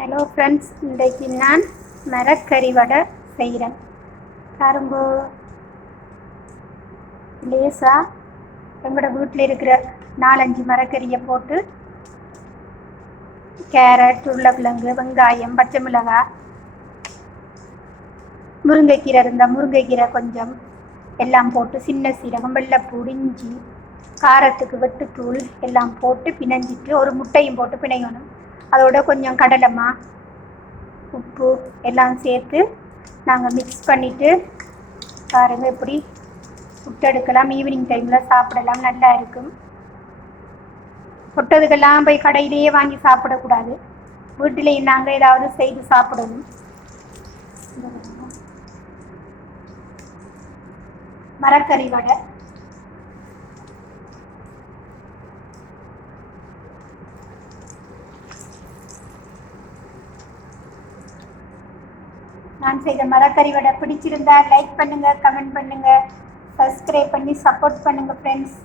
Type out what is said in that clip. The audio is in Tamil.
ஹலோ ஃப்ரெண்ட்ஸ், இன்றைக்கு நான் மரக்கறி வடை செய்கிறேன். பாருங்கோ, லேசாக எங்களோட வீட்டில் இருக்கிற 4-5 மரக்கறியை போட்டு கேரட், உருளைக்கிழங்கு, வெங்காயம், பச்சை மிளகாய், முருங்கைக்கீரை இருந்தால் முருங்கைக்கீரை கொஞ்சம் எல்லாம் போட்டு சின்ன சீரகம், வெள்ளைப்பூடு, இஞ்சி, காரத்துக்கு வெட்டுத்தூள் எல்லாம் போட்டு பிணைஞ்சிட்டு ஒரு முட்டையும் போட்டு பிணையணும். அதோட கொஞ்சம் கடலைமா, உப்பு எல்லாம் சேர்த்து நாங்கள் மிக்ஸ் பண்ணிவிட்டு பாருங்கள் எப்படி சுட்டெடுக்கலாம். ஈவினிங் டைமில் சாப்பிடலாம், நல்லா இருக்கும். பொட்டதுக்கெல்லாம் போய் கடையிலேயே வாங்கி சாப்பிடக்கூடாது, வீட்டிலேயே நாங்கள் ஏதாவது செய்து சாப்பிடணும். மரக்கறி வடை நான் செய்த மரக்கறி வடை பிடிச்சிருந்தா லைக் பண்ணுங்கள், கமெண்ட் பண்ணுங்கள், சப்ஸ்கிரைப் பண்ணி சப்போர்ட் பண்ணுங்கள் ஃப்ரெண்ட்ஸ்.